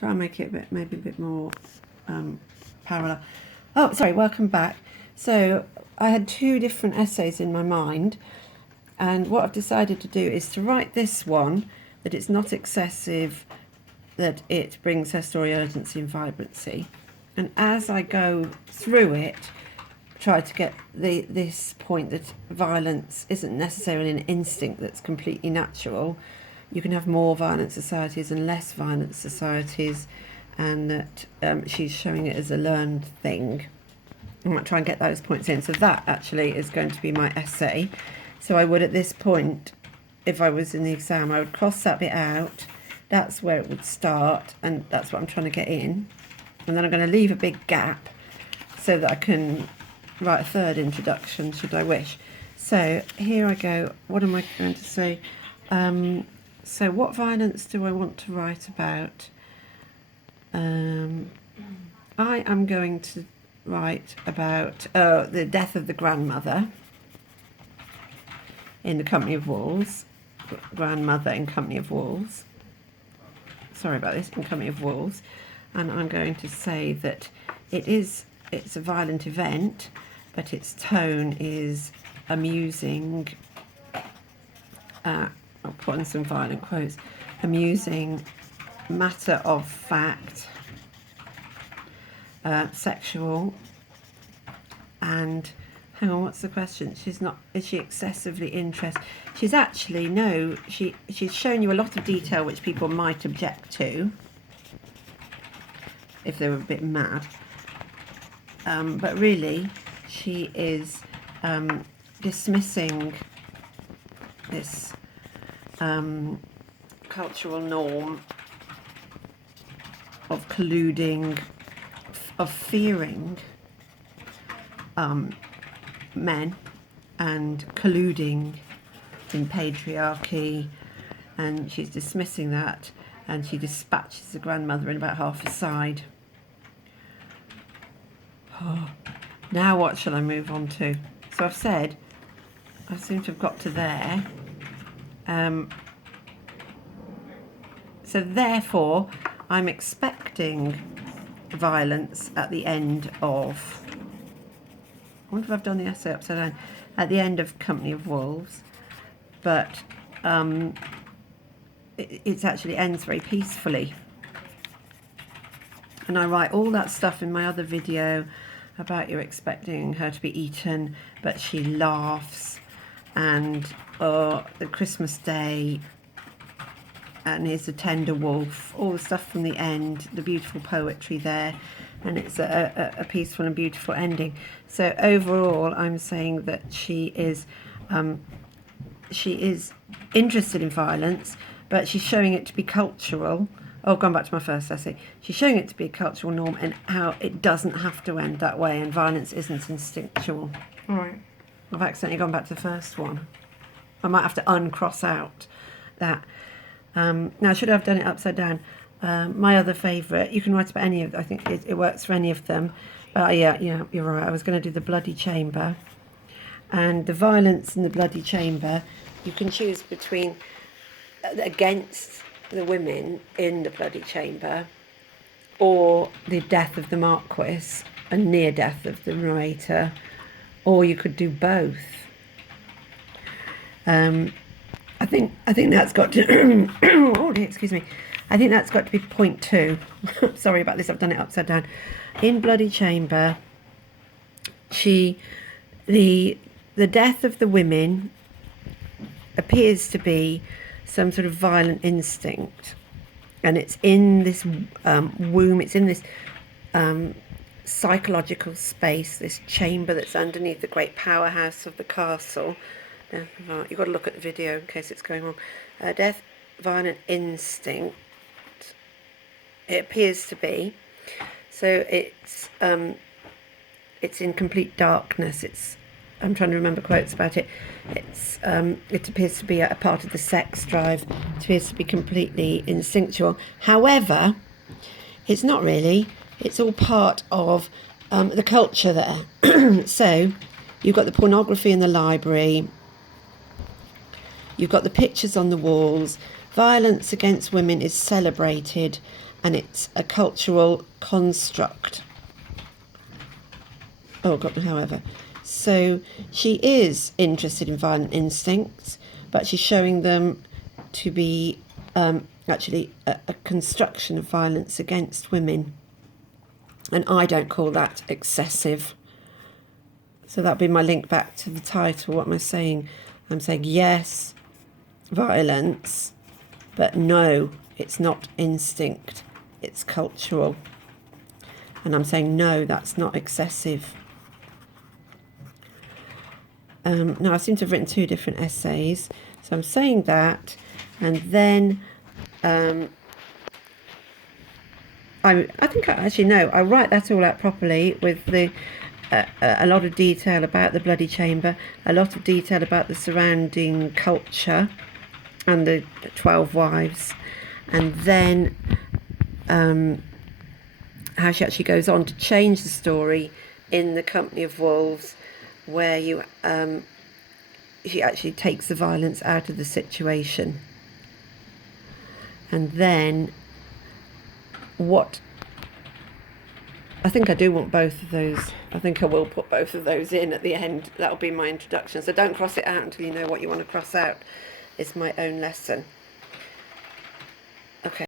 Try and make it maybe a bit more parallel. Oh, sorry, welcome back. So I had two different essays in my mind, and what I've decided to do is to write this one, that it's not excessive, that it brings her story urgency and vibrancy. And as I go through it, try to get this point that violence isn't necessarily an instinct that's completely natural. You can have more violent societies and less violent societies, and that she's showing it as a learned thing. I might try and get those points in. So that actually is going to be my essay. So I would, at this point, if I was in the exam, I would cross that bit out. That's where it would start, and that's what I'm trying to get in. And then I'm going to leave a big gap so that I can write a third introduction, should I wish. So here I go. What am I going to say? So what violence do I want to write about? I am going to write about the death of the grandmother in the Company of Wolves. Grandmother in Company of Wolves. Sorry about this, in Company of Wolves. And I'm going to say that it's a violent event, but its tone is amusing. I'll put in some violent quotes. Amusing, matter of fact, sexual, and hang on, what's the question? Is she excessively interested? She's actually, no, she's shown you a lot of detail which people might object to if they were a bit mad. But really, she is dismissing this cultural norm of colluding, of fearing men and colluding in patriarchy, and she's dismissing that, and she dispatches the grandmother in about half a side. Oh, now what shall I move on to? So I've said, I seem to have got to there. So therefore, I'm expecting violence at the end of, I wonder if I've done the essay upside down, at the end of Company of Wolves, but it actually ends very peacefully. And I write all that stuff in my other video about you're expecting her to be eaten, but she laughs, and the Christmas Day, and here's a tender wolf, all the stuff from the end, the beautiful poetry there, and it's a peaceful and beautiful ending. So overall, I'm saying that she is interested in violence, but she's showing it to be cultural. Oh, going back to my first essay. She's showing it to be a cultural norm and how it doesn't have to end that way, and violence isn't instinctual. All right. I've accidentally gone back to the first one. I might have to uncross out that. Now, should I have done it upside down? My other favourite, you can write about any of them. I think it works for any of them. Yeah, you're right. I was going to do the Bloody Chamber. And the violence in the Bloody Chamber, you can choose between against the women in the Bloody Chamber, or the death of the Marquis and near death of the narrator, or you could do both. I think that's got to oh dear, excuse me. I think that's got to be point 2. Sorry about this, I've done it upside down. In Bloody Chamber, the death of the women appears to be some sort of violent instinct, and it's in this womb, it's in this psychological space, this chamber that's underneath the great powerhouse of the castle. You've got to look at the video in case it's going wrong. Death, violent instinct, it appears to be. So it's in complete darkness. I'm trying to remember quotes about it. It appears to be a part of the sex drive. It appears to be completely instinctual. However, it's not really. It's all part of the culture there. So you've got the pornography in the library. You've got the pictures on the walls Violence against women is celebrated and it's a cultural construct. Oh, God, however. So she is interested in violent instincts, but she's showing them to be actually a construction of violence against women. And I don't call that excessive. So that'll be my link back to the title. What am I saying? I'm saying yes, violence, but no, it's not instinct, it's cultural. And I'm saying no, that's not excessive. Now I seem to have written two different essays. So I'm saying that, and then I think I actually know. I write that all out properly with a lot of detail about the bloody chamber, a lot of detail about the surrounding culture and the 12 wives, and then how she actually goes on to change the story in The Company of Wolves, where she actually takes the violence out of the situation. And then what I think I do want both of those. I think I will put both of those in at the end. That'll be my introduction. So don't cross it out until you know what you want to cross out. It's my own lesson.